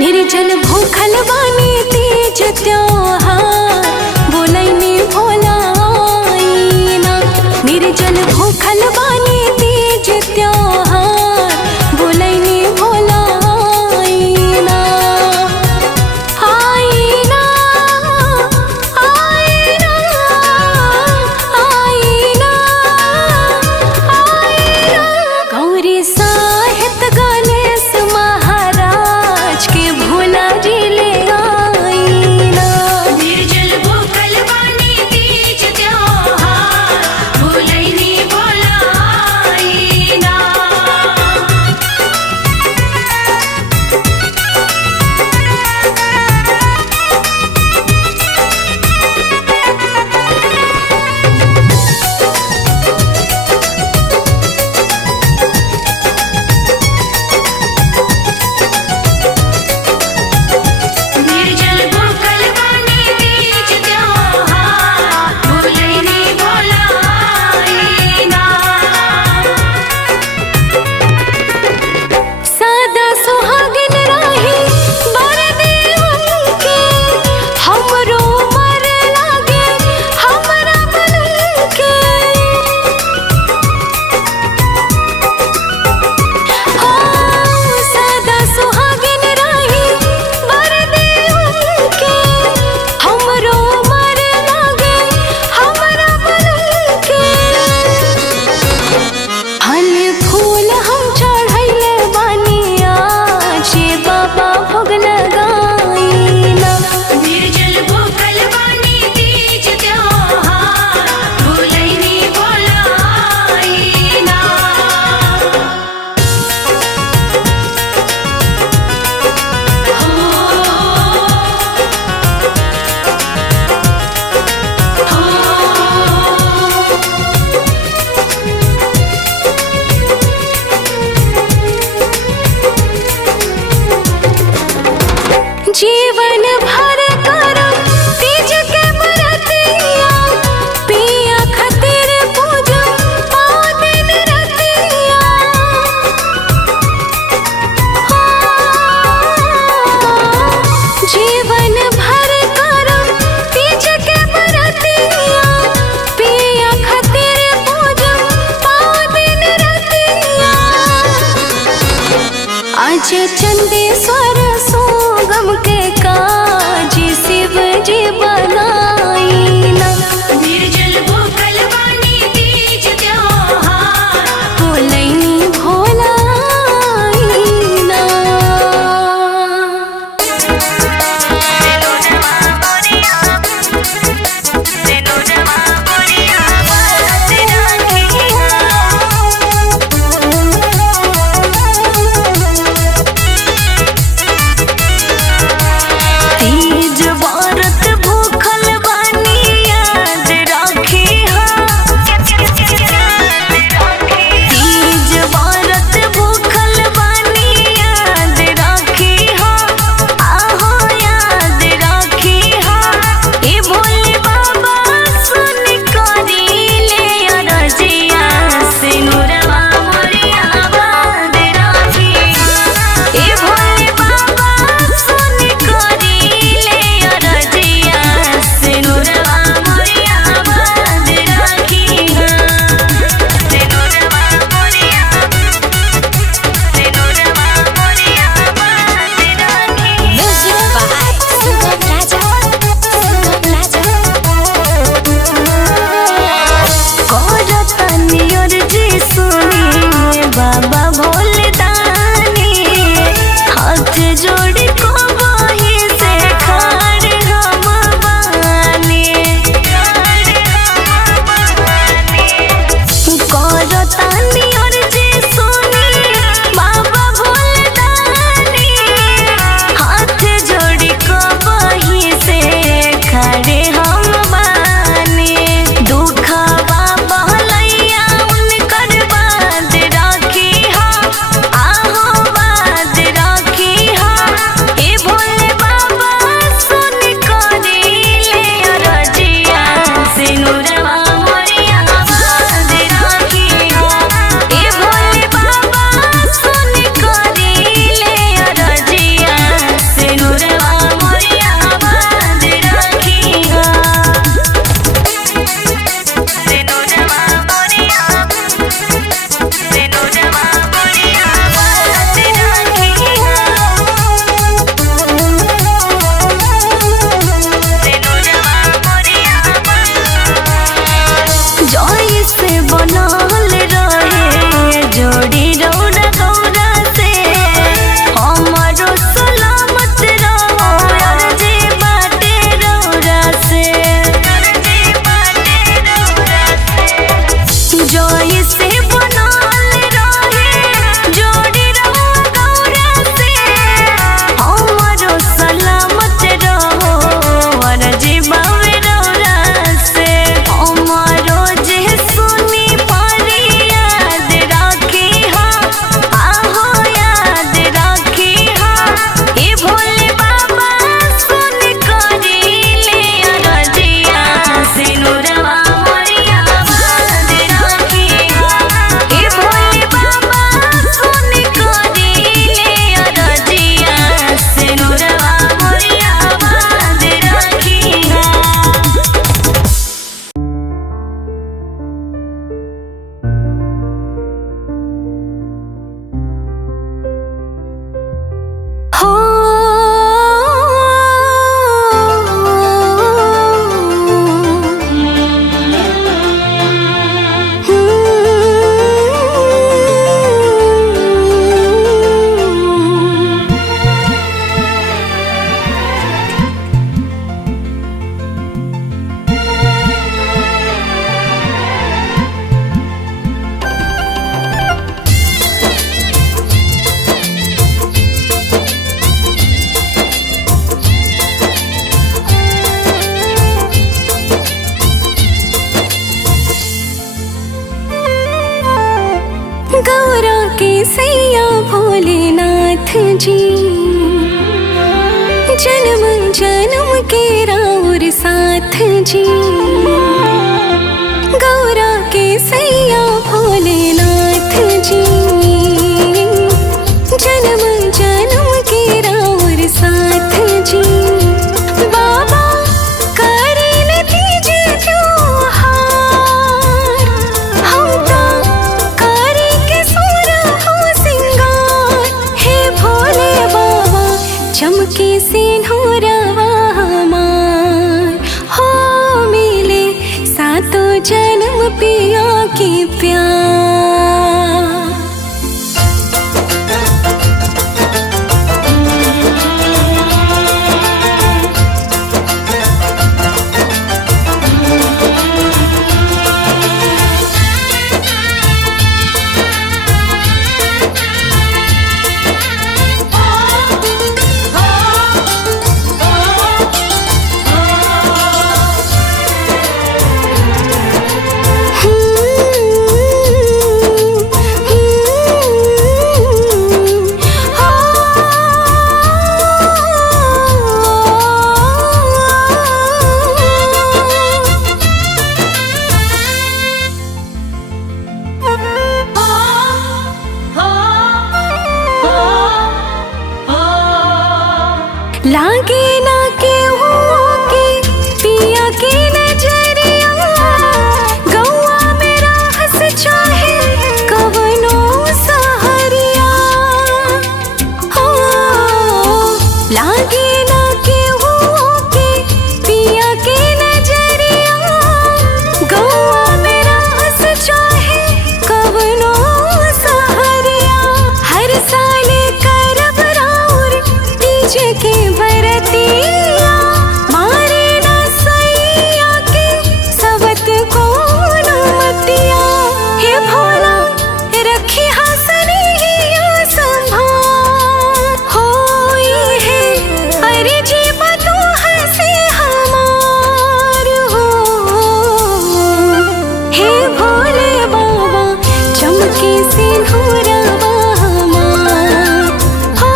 निर्जल भूखल बानी तीज त्योहार बोलैनी भोला आईना। निर्जल भूखल बानी तीज त्योहार बोलैनी भोला आईना। आईना आईना आईना आईना गौरी साहित गणेश महाराज के भोला जी ले आईना। निर्जल जी, जन्म जन्म के राउर साथ जी, गौरा के सैया भोलेनाथ जी, जन्म जन्म के राउर साथ जी। बाबा करे नतीजे त्योहार, हम तो करे के सुर हो सिंगार। हे भोले बाबा चमके सिंदूरवा हमार, हो मिले सातों जन्म पिया के प्यार। लागे ना केहू के पिया के नजरिया, गौआ में राहस चाहे कवनो सहरिया। हो लागे ना केहू के पिया के नजरिया, गौआ में राहस चाहे कवनो सहरिया। हर साल करब राउर तीज के बरतिया, मारे ना सैया के सबत कोनो मतिया। हे भोला रखी हसनिया संभार, होई है अरे जीवा तू हंसे हमार हो। हे भोले बाबा चमके सिंदूरवा हमार, हो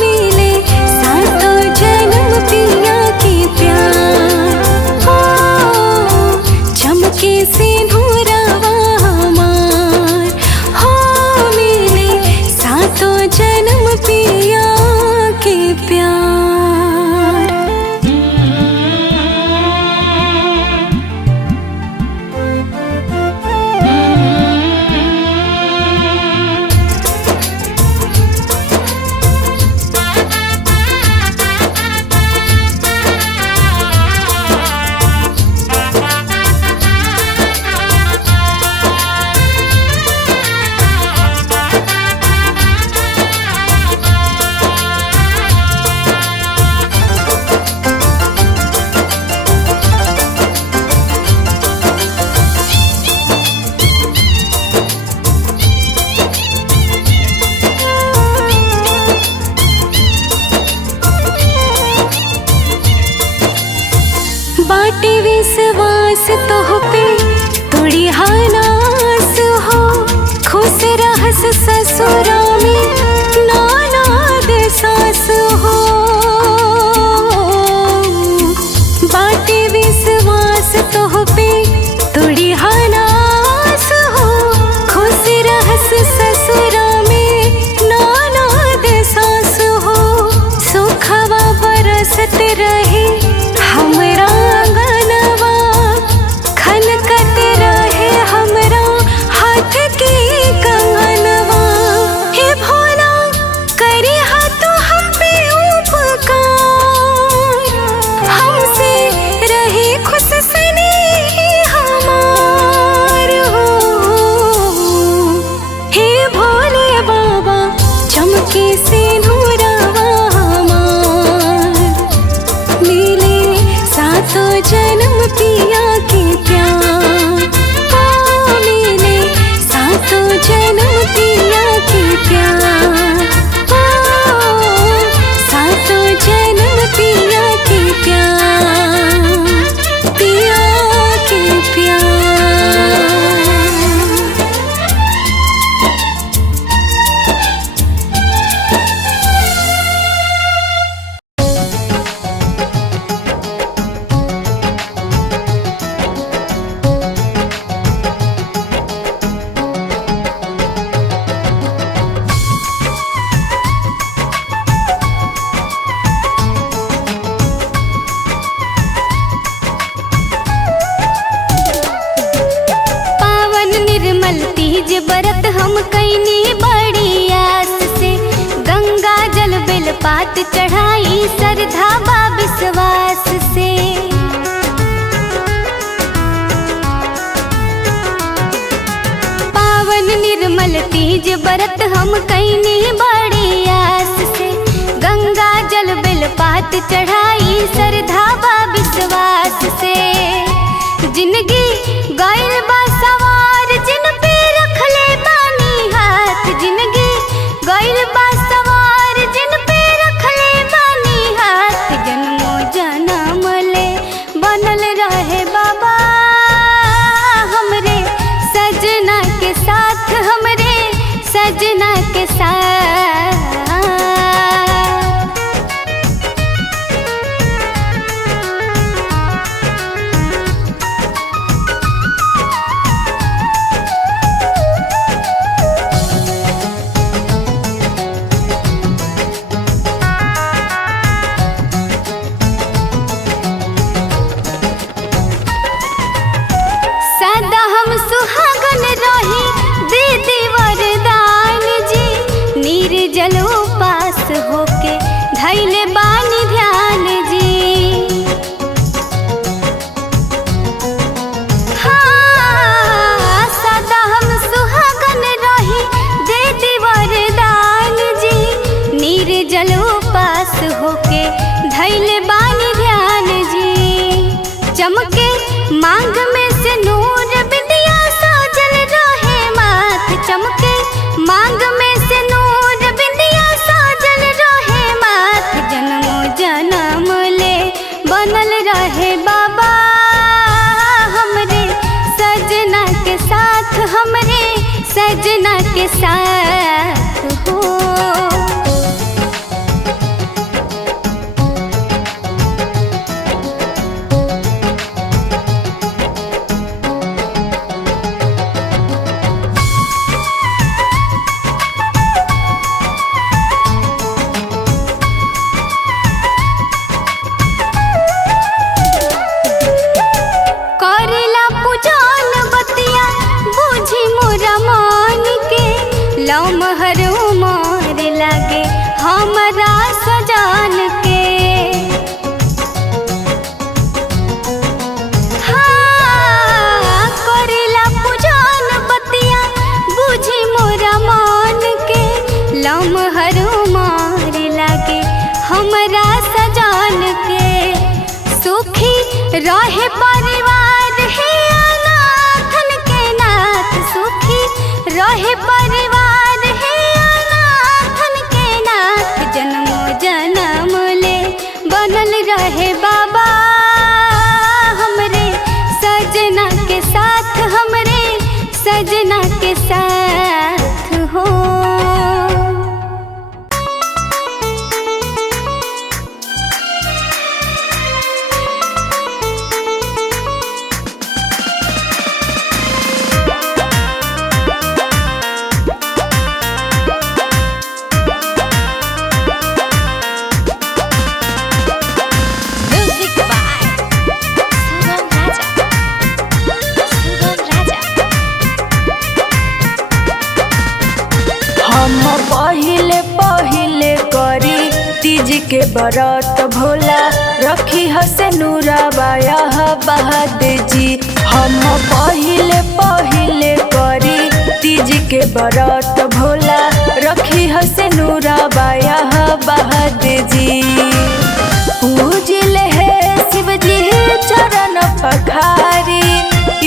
मिले सातों जन्म पिया के प्यार। हो चमके सिंदूरवा हमार, हो मिले सातों जन्म पिया के प्यार। बाटे विश्वास तोह पे तोड़ी हानास हो, खुश रहस ससुरा में नानाद सास हो। बाटे विश्वास तोह पे तोड़ी हानास हो, खुश रहस ससुरा में नानाद सास हो। सुखवा बरसत रहे हमरा आंगनवा, खनकत रहे हमरा हाथ के कंगनवा। हे भोला करे हाथ हम पे उपकार, हमसे रहे खुश सने हमार हो। हे भोले बाबा चमके सिंदूरवा हमार, मिले बेलपात चढ़ाई श्रद्धा बा विश्वास से। पावन निर्मल तीज व्रत हम कैनी बड़ी आस से। गंगा जल बेलपात चढ़ाई श्रद्धा बा विश्वास से। जिंदगी गइल बा सवार जिन पे रखले बानी हाथ। जिंदगी गइल बा सवार जिन पे रखले बानी हाथ। जन्मों जन्म ले बनल रहे बाबा हमरे सजना के साथ, हमरे सजना के साथ। सदा हम सुहागन रही दीदी वरदान जी। निर्जल उपास होके धैले बानी ध्यान जी। हाँ, सदा हम सुहागन रही दीदी वरदान जी। निर्जल उपास होके धैले बानी ध्यान जी। चमके मांग में से नूर बिंदिया साजल रहे माथ। चमके मांग में से नूर बिंदिया साजल रहे माथ। जन्मों जन्म ले बनल रहे बाबा हमरे सजना के साथ, हमरे सजना के साथ हो। करेला पूजन बतिया बुझी मोरा मान के। लमहर उमर लागे हमरा सजान के। हाँ, करेला पूजन बतिया बुझी मोरा मान के। लमहर उमर लागे हमरा सजान के। सुखी रहे परिवार है अनाथन के नाथ। सुखी रहे परिवार है अनाथन के नाथ। जन्मों जन्म ले बनल रहे बाबा हमरे सजना के साथ, हमरे सजना के साथ हो। पहिले पहिले करी तीज के बरत भोला रखी हसे नूराबाया बहाद जी। हम पहिले पहिले करी तीज के बरत भोला रखी हसे नूराबाया बहाद जी। पूजिले है शिव जी चरण पखारी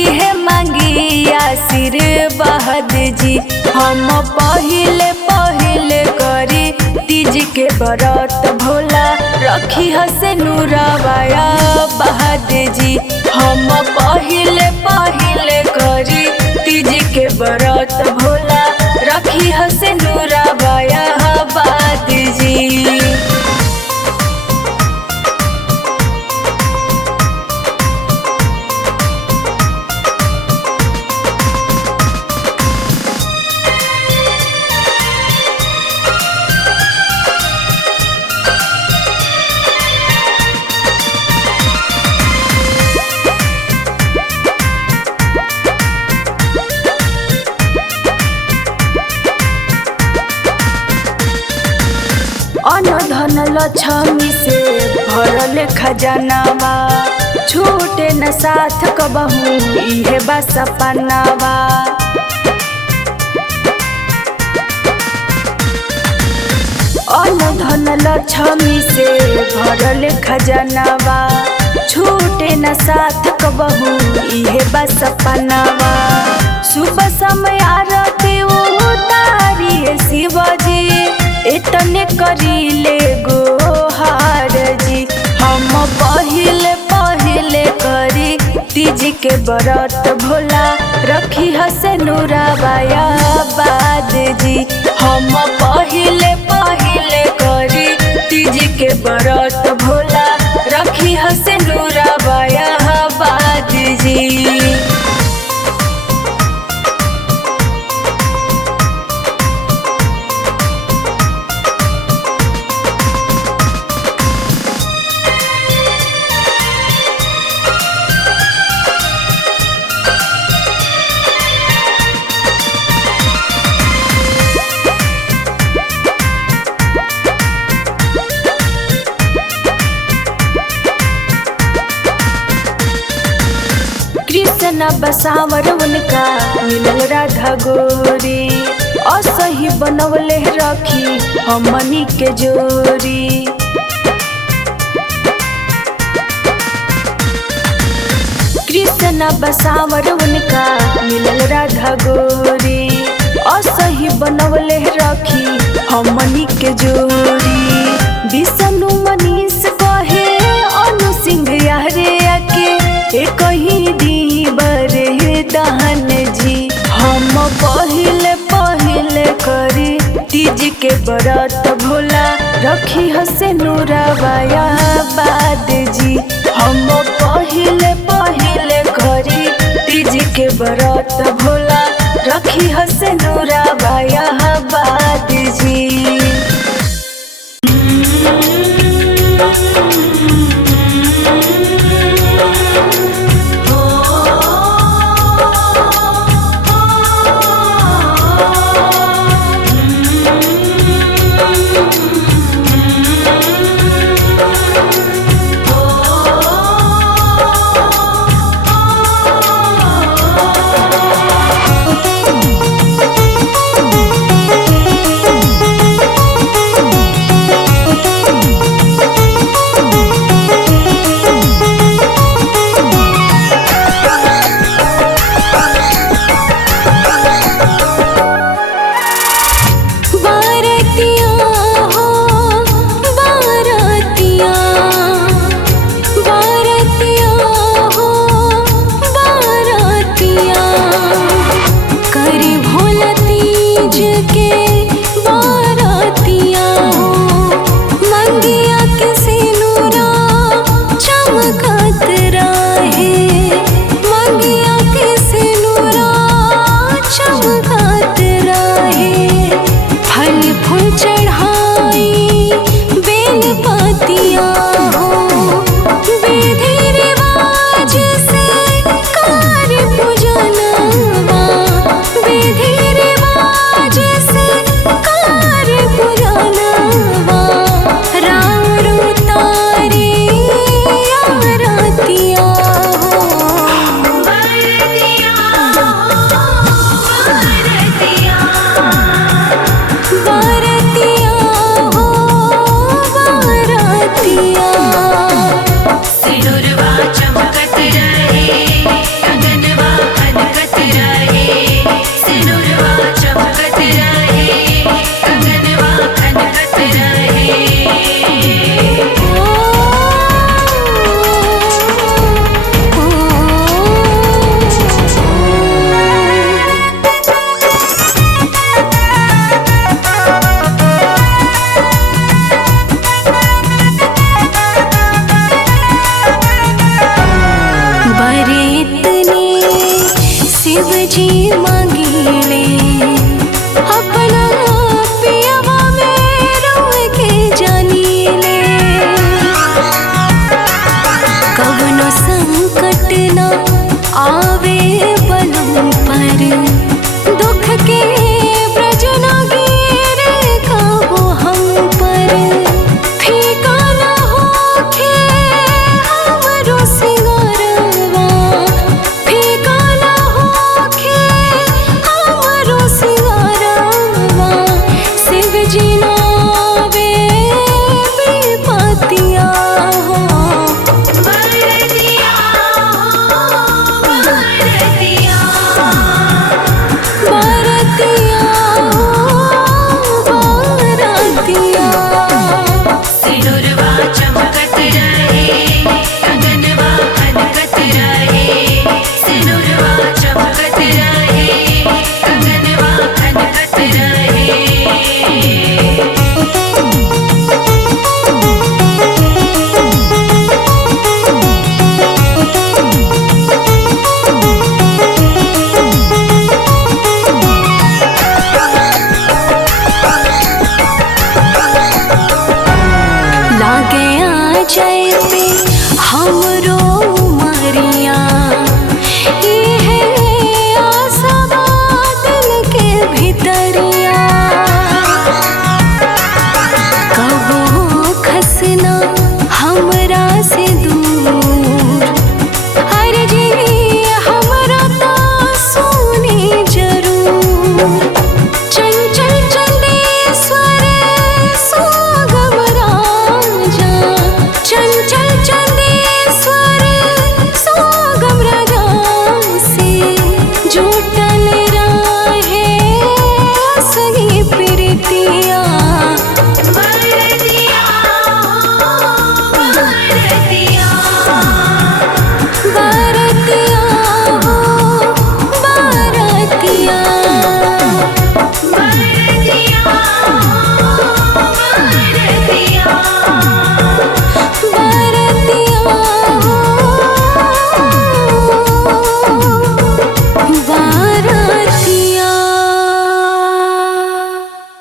इहे मांगी आशीर्वाद जी। हम पहिले पहिले करी तीज के बरत भोला रखी हसे नूराबाया बहाद जी। हम पहिले पहिले करी तीज के बरत भोला रखी हसे नूराबाया बहाद जी। लक्ष्मी से भरल खजानावा, छूटे न साथ कबहू इहे बा सपनावा। धन लक्ष्मी से भरल खजानावा, छूटे न साथ कबहू इहे बा सपनावा। सुबह समय आरती उतारिए शिवजी, इतने करीले गोहार जी। हम पहिले पहिले करी तीज के व्रत भोला, रखी हसे नूराबाया बाद जी। हम पहिले पहिले करी तीज के व्रत भोला, रखी हसे नूराबाया बाद जी। कृष्ण बसावर उनका मिलल राधा गोरी, असही बनवले रखी हमनी के जोरी। कृष्ण बसावर उनका मिलल राधा गोरी, असही बनवले रखी हमनी के जोरी। विष्णु मनीष कहे अनु सिंह यारे आके एक ही दीबर दहन जी। हम पहिले पहिले करी तीज के व्रत भोला, रखी हसे नूराबाया बाद जी। हम पहिले पहिले करी तीज के व्रत भोला, रखी हसे नूराबाया बाद जी। फिक जैते हमरो उमरिया इहे आसवा दिल के भितरिया कबो खसना हमरा से